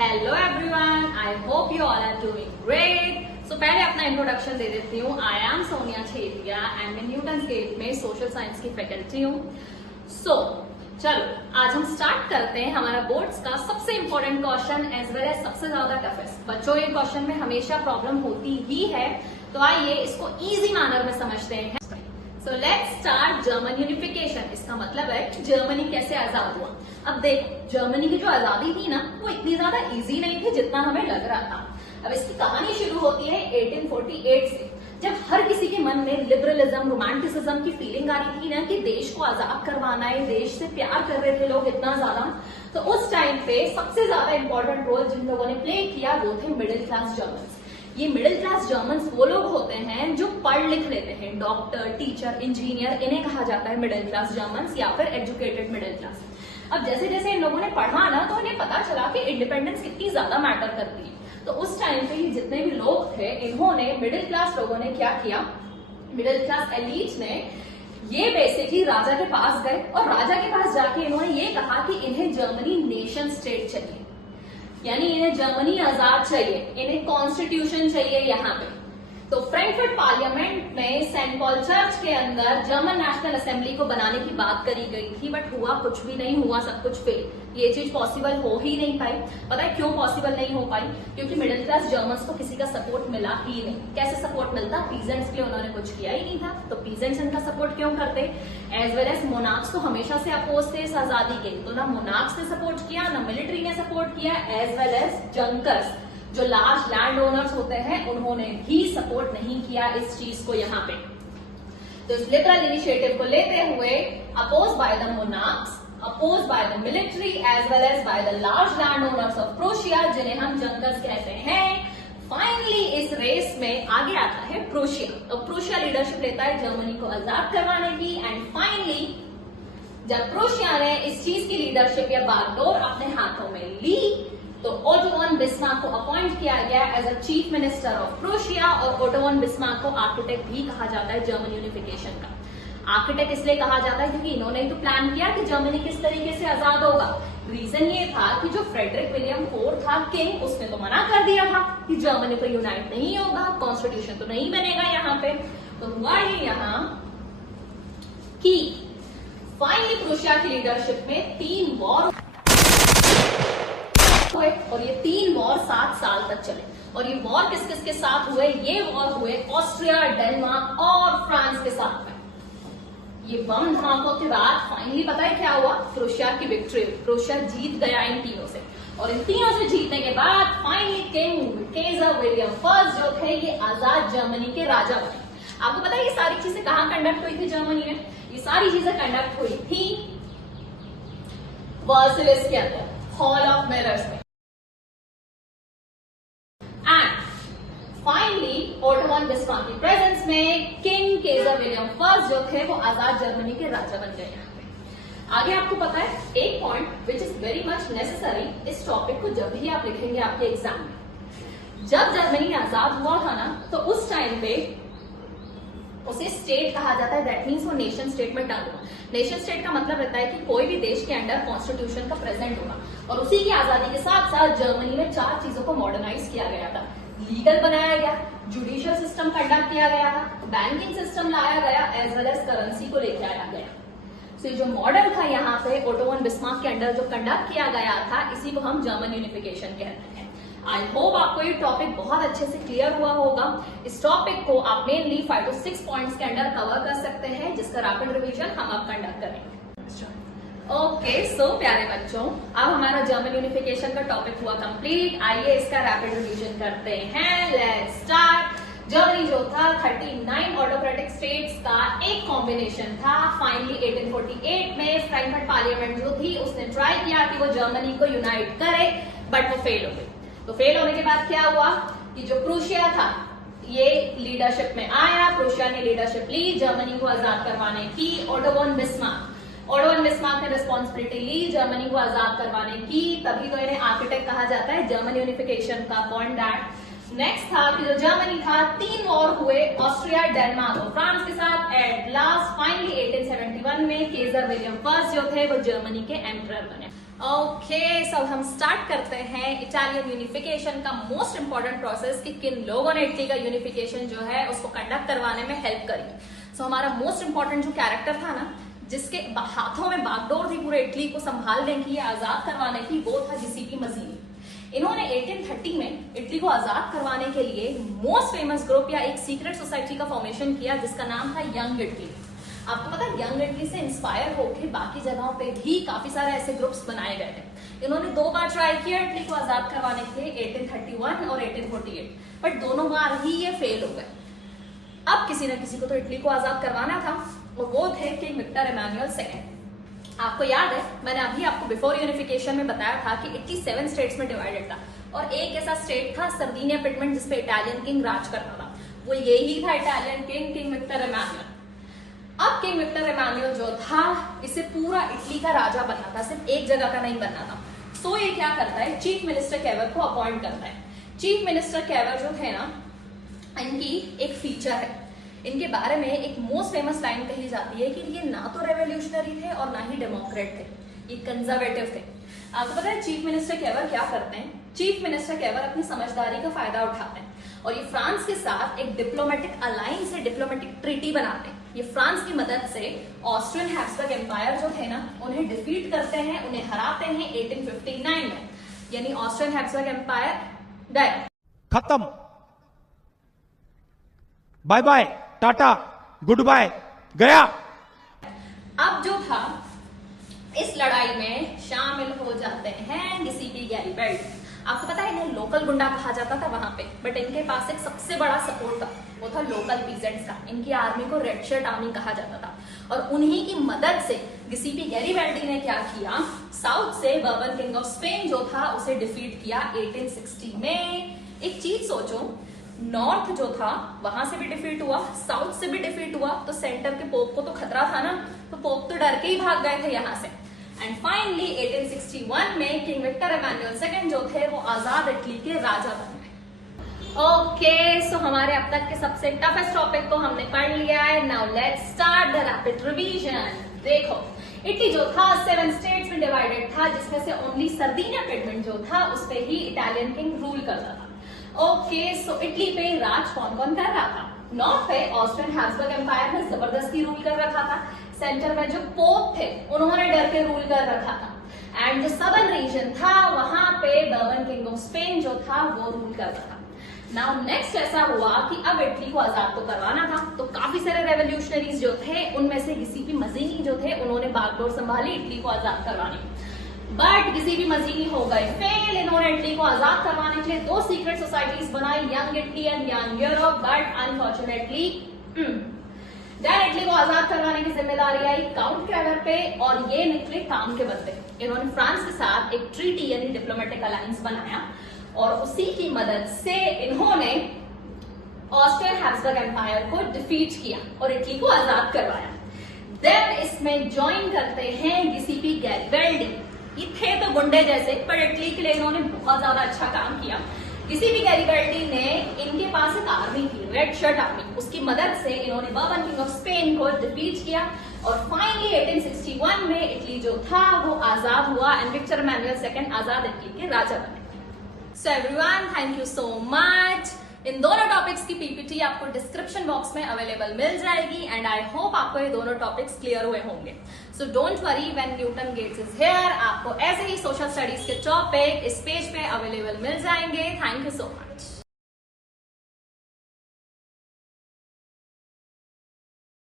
Hello everyone, I hope you all are doing great. So पहले अपना introduction दे देती हूँ। I am Sonia Chhedia and मैं न्यूटन स्केप में सोशल साइंस की फैकल्टी हूँ। चलो आज हम स्टार्ट करते हैं हमारा बोर्ड्स का सबसे important question as well as सबसे ज्यादा टफेस्ट। बच्चों ये क्वेश्चन में हमेशा प्रॉब्लम होती ही है, तो आइए इसको इजी मैनर में समझते हैं। So let's start German unification. इसका मतलब है कि जर्मनी कैसे आजाद हुआ। अब देखो, जर्मनी की जो आजादी थी ना, वो इतनी ज्यादा इजी नहीं थी जितना हमें लग रहा था। अब इसकी कहानी शुरू होती है 1848 से, जब हर किसी के मन में लिबरलिज्म, रोमांटिसिज्म की फीलिंग आ रही थी ना कि देश को आजाद करवाना है, देश से प्यार कर रहे थे लोग इतना ज्यादा। तो उस टाइम पे सबसे ज्यादा इंपॉर्टेंट रोल जिन लोगों ने प्ले किया वो थे मिडिल क्लास जर्मन्स। ये मिडिल क्लास जर्मन्स वो लोग होते हैं जो पढ़ लिख लेते हैं, डॉक्टर, टीचर, इंजीनियर, इन्हें कहा जाता है मिडिल क्लास जर्मन्स या फिर एजुकेटेड मिडिल क्लास। अब जैसे जैसे इन लोगों ने पढ़ा ना, तो इन्हें पता चला कि इंडिपेंडेंस कितनी ज्यादा मैटर करती है। तो उस टाइम पे जितने भी लोग थे, इन्होंने मिडिल क्लास लोगों ने क्या किया, मिडिल क्लास एलीट ने ये बेसिकली राजा के पास गए और राजा के पास जाके इन्होंने ये कहा कि इन्हें जर्मनी नेशन स्टेट चाहिए, यानी इन्हें जर्मनी आजाद चाहिए, इन्हें कॉन्स्टिट्यूशन चाहिए यहाँ पे। तो फ्रैंकफर्ट पार्लियामेंट में सेंट पॉल चर्च के अंदर जर्मन नेशनल असेंबली को बनाने की बात करी गई थी, बट हुआ कुछ भी नहीं हुआ, सब कुछ फेल। ये चीज पॉसिबल हो ही नहीं पाई। पता है क्यों पॉसिबल नहीं हो पाई? क्योंकि मिडिल क्लास जर्मन्स को किसी का सपोर्ट मिला ही नहीं। कैसे सपोर्ट मिलता? पीजेंट्स के लिए उन्होंने कुछ किया ही नहीं था, तो पीजेंट्स इनका सपोर्ट क्यों करते? एज वेल एज मोनार्क्स तो हमेशा से अपोज थे इस आजादी के, तो ना मोनार्क्स ने सपोर्ट किया, ना मिलिट्री ने सपोर्ट किया, एज वेल एज जंकर्स जो लार्ज लैंड ओनर्स होते हैं उन्होंने भी सपोर्ट नहीं किया इस चीज को यहाँ पे। तो इस लिबरल इनिशिएटिव को लेते हुए oppose by the monarchs, oppose by the military as well as by the large land owners of Prussia, जिन्हें हम जंकर्स कहते हैं, फाइनली इस रेस में आगे आता है प्रोशिया। तो प्रोशिया लीडरशिप लेता है जर्मनी को आजाद करवाने की, एंड फाइनली जब प्रोशिया ने इस चीज की लीडरशिप या बागडोर अपने हाथों में ली, तो ओटो वन बिस्मार्क को अपॉइंट किया गया as a chief minister of Prussia. और ओटो वन बिस्मार्क को आर्किटेक्ट भी कहा जाता है जर्मन यूनिफिकेशन का। आर्किटेक्ट इसलिए कहा जाता है क्योंकि इन्होंने ही तो प्लान किया कि जर्मनी किस तरीके से आजाद होगा। रीजन ये था कि जो फ्रेडरिक विलियम फोर्थ था किंग, उसने तो मना कर दिया था कि जर्मनी को यूनाइट नहीं होगा, कॉन्स्टिट्यूशन तो नहीं बनेगा यहाँ पे। तो हुआ ये यहाँ कि फाइनली प्रोशिया की लीडरशिप में 3 वॉर हुए, और ये 3 वॉर 7 साल तक चले। और ये वॉर किस किस के साथ हुए? ये वॉर हुए ऑस्ट्रिया, डेनमार्क और फ्रांस के साथ में। ये बम धमाकों के बाद फाइनली पता है क्या हुआ? प्रोशिया की विक्ट्री। प्रोशिया जीत गया इन तीनों से, और इन तीनों से जीतने के बाद finally king Kjær William first जो थे ये आजाद जर्मनी के राजा बने। आपको पता है ये सारी चीजें कहाँ कंडक्ट हुई थी जर्मनी में? ये सारी चीजें कंडक्ट हुई थी वर्साइलेस के अंदर, हॉल ऑफ मिरर्स में। फाइनली ओटो वन बिस्मार्क की प्रेजेंस में किंग केजर विलियम फर्स्ट जो थे वो आजाद जर्मनी के राजा बन गए यहाँ पे। आगे आपको पता है एक point which is very much necessary इस टॉपिक को जब भी आप लिखेंगे आपके एग्जाम में। जब जर्मनी आजाद हुआ था ना, तो उस टाइम पे उसे स्टेट कहा जाता है, दैट मीन्स वो नेशन स्टेट में टर्न हुआ। नेशन स्टेट का मतलब रहता है कि कोई भी देश के अंडर कॉन्स्टिट्यूशन का प्रेजेंट होगा। और उसी की आजादी के साथ साथ जर्मनी में 4 चीजों को मॉडर्नाइज किया गया था। लीगल बनाया गया, जुडिशियल सिस्टम कंडक्ट किया गया था, बैंकिंग सिस्टम लाया गया, एज वेल एज करेंसी को लेके आया गया। सो जो मॉडल था यहाँ पे ओटो वन बिस्मार्क के अंडर जो कंडक्ट किया गया था, इसी को हम जर्मन यूनिफिकेशन कहते हैं। आई होप आपको ये टॉपिक बहुत अच्छे से क्लियर हुआ होगा। इस टॉपिक को आप मेनली 5 to 6 पॉइंट्स के अंडर कवर कर सकते हैं, जिसका रैपिड रिवीजन हम अब कंडक्ट करेंगे। ओके, सो प्यारे बच्चों, अब हमारा जर्मन यूनिफिकेशन का टॉपिक हुआ कंप्लीट। आइए इसका रैपिड रिवीजन करते हैं। Let's start. जर्मनी जो था 39 ऑटोक्रेटिक स्टेट्स का एक कॉम्बिनेशन था। फाइनली 1848 में फ्रैंकफर्ट पार्लियामेंट जो थी उसने ट्राई किया कि वो जर्मनी को यूनाइट करे, बट वो फेल हो गई। तो फेल होने के बाद क्या हुआ कि जो प्रूशिया था ये लीडरशिप में आया। प्रूशिया ने लीडरशिप ली जर्मनी को आजाद करवाने की। ओटो वन बिस्मार्क ने रिस्पॉन्सिबिलिटी ली जर्मनी को आजाद करवाने की, तभी तो इन्हें आर्किटेक्ट कहा जाता है जर्मन यूनिफिकेशन का। अपॉन दैट नेक्स्ट था कि जो जर्मनी था 3 वॉर हुए ऑस्ट्रिया, डेनमार्क और फ्रांस के साथ। एट लास्ट फाइनली 1871 में केजर विलियम फर्स्ट जो थे वो जर्मनी के एम्परर बने। ओके, सब हम स्टार्ट करते हैं इटालियन यूनिफिकेशन का मोस्ट इंपॉर्टेंट प्रोसेस कि किन लोगों ने इटली का यूनिफिकेशन जो है उसको कंडक्ट करवाने में हेल्प करी। सो हमारा मोस्ट इंपॉर्टेंट जो कैरेक्टर था ना, जिसके हाथों में बागडोर थी पूरे इटली को संभालने की, आजाद करवाने की, वो था गिसेपी मजीनी। इन्होंने 1830 में इटली को आजाद करवाने के लिए मोस्ट फेमस ग्रुप या एक सीक्रेट सोसाइटी का फॉर्मेशन किया जिसका नाम था यंग इटली। आपको पता है यंग इटली से इंस्पायर होकर बाकी जगहों पे भी काफी सारे ऐसे ग्रुप्स बनाए गए थे। इन्होंने 2 बार ट्राई किया इटली को आजाद करवाने के लिए, 1831 और 1848, बट दोनों बार ही ये फेल हो गए। अब किसी न किसी को तो इटली को आजाद करवाना था और वो थे किंग विक्टर इमैनुअल सेकंड। आपको याद है मैंने अभी आपको बिफोर यूनिफिकेशन में बताया था कि इटली 7 स्टेट्स में डिवाइडेड था और एक ऐसा स्टेट था सर्दिनिया पिटमेंट जिसपे इटालियन किंग राज करता था। वो यही था Italian king, king Victor Emmanuel. अब किंग विक्टर इमैनुअल जो था इसे पूरा इटली का राजा बनना था, सिर्फ एक जगह का नहीं बनना था। सो ये क्या करता है, चीफ मिनिस्टर कैवर को अपॉइंट करता है। चीफ मिनिस्टर कैवर जो थे ना, इनकी एक फीचर है, इनके बारे में एक मोस्ट फेमस लाइन कही जाती है कि ये ना तो रेवोल्यूशनरी थे और ना ही डेमोक्रेट थे, ये कंजर्वेटिव थे। आपको पता है चीफ मिनिस्टर कैवर क्या करते हैं? चीफ मिनिस्टर कैवर अपनी समझदारी का फायदा उठाते हैं और ये फ्रांस के साथ एक डिप्लोमेटिक अलायंस से डिप्लोमेटिक ट्रीटी बनाते हैं। ये फ्रांस की मदद से ऑस्ट्रियन हैब्सबर्ग एम्पायर जो थे ना, उन्हें डिफीट करते हैं, उन्हें हराते हैं 1859 में, यानी ऑस्ट्रियन हैब्सबर्ग एम्पायर गए, खत्म, bye bye, tata, good bye, गया। अब जो था इस लड़ाई में शामिल हो जाते हैं गिसेपी गैरिबल्डी। आपको पता है इन्हें लोकल गुंडा कहा जाता था वहां पे, बट इनके पास एक सबसे बड़ा सपोर्ट था, वो था लोकल पीजेंट्स का। इनकी आर्मी को रेड शर्ट आर्मी कहा जाता था और उन्हीं की मदद से गिसेपी गैरिबल्डी ने क्या किया, साउथ से बर्बन किंग ऑफ स्पेन जो था उसे डिफीट किया 1860 में। एक चीज सोचो, नॉर्थ जो था वहां से भी डिफीट हुआ, साउथ से भी डिफीट हुआ, तो सेंटर के पोप को तो खतरा था ना, तो पोप तो डर के ही भाग गए थे यहां से। एंड फाइनली 1861 में किंग विक्टर इमैनुअल सेकंड जो थे वो आजाद इटली के राजा बन गए। ओके, सो हमारे अब तक के सबसे टफेस्ट टॉपिक को हमने पढ़ लिया है। Now let's start the rapid revision. देखो, इटली जो था 7 स्टेट्स में डिवाइडेड था, जिसमें से ओनली सर्दिनिया पिटमेंट जो था उस पे ही इटालियन किंग रूल करता था। ओके, सो इटली पे राज कौन कौन कर रहा था? नॉर्थ पे ऑस्ट्रियन हैब्सबर्ग एम्पायर ने जबरदस्ती रूल कर रखा था, सेंटर में जो पोप थे उन्होंने डर के रूल कर रखा था, एंड जो सदर्न रीजन था वहां पे बर्बन किंग ऑफ स्पेन जो था वो रूल करता था। नाउ नेक्स्ट ऐसा हुआ कि अब इटली को आजाद तो करवाना था, तो काफी सारे रेवोल्यूशनरीज जो थे उनमें से गिसेपी मजीनी जो थे उन्होंने बागडोर संभाली इटली को आजाद करवाने की, बट गिसेपी मजीनी हो गए फेल। इन्होंने इटली को आजाद करवाने के लिए 2 सीक्रेट सोसाइटीज बनाई, young Italy and young Europe, but unfortunately Italy को आजाद करवाने की जिम्मेदारी आई काउंट कैवर पे और ये निकले काम के बदले। इन्होंने फ्रांस के साथ एक ट्रीटी यानी डिप्लोमेटिक अलायंस बनाया और उसी की मदद से इन्होंने ऑस्ट्रियन हैब्सबर्ग एम्पायर को डिफीट किया और इटली को आजाद करवाया। देन इसमें ज्वाइन करते हैं गिसेपी गैरिबल्डी। ये थे तो गुंडे जैसे, पर इटली के लिए इन्होंने बहुत ज्यादा अच्छा काम किया। गिसेपी गैरिबल्डी ने, इनके पास एक आर्मी थी, रेड शर्ट आर्मी, उसकी मदद से इन्होंने बर्बन किंग ऑफ स्पेन को डिफीट किया और फाइनली 1861 में इटली जो था वो आजाद हुआ एंड विक्टर इमैनुअल सेकंड आजाद इटली के राजा बने। So everyone, thank you so much. इन दोनों टॉपिक्स की पीपीटी आपको डिस्क्रिप्शन बॉक्स में अवेलेबल मिल जाएगी एंड आई होप आपको ये दोनों टॉपिक्स क्लियर हुए होंगे। So don't worry, when Newton gets is here, आपको ऐसे ही सोशल स्टडीज के टॉपिक इस पेज पे अवेलेबल मिल जाएंगे। Thank you so much.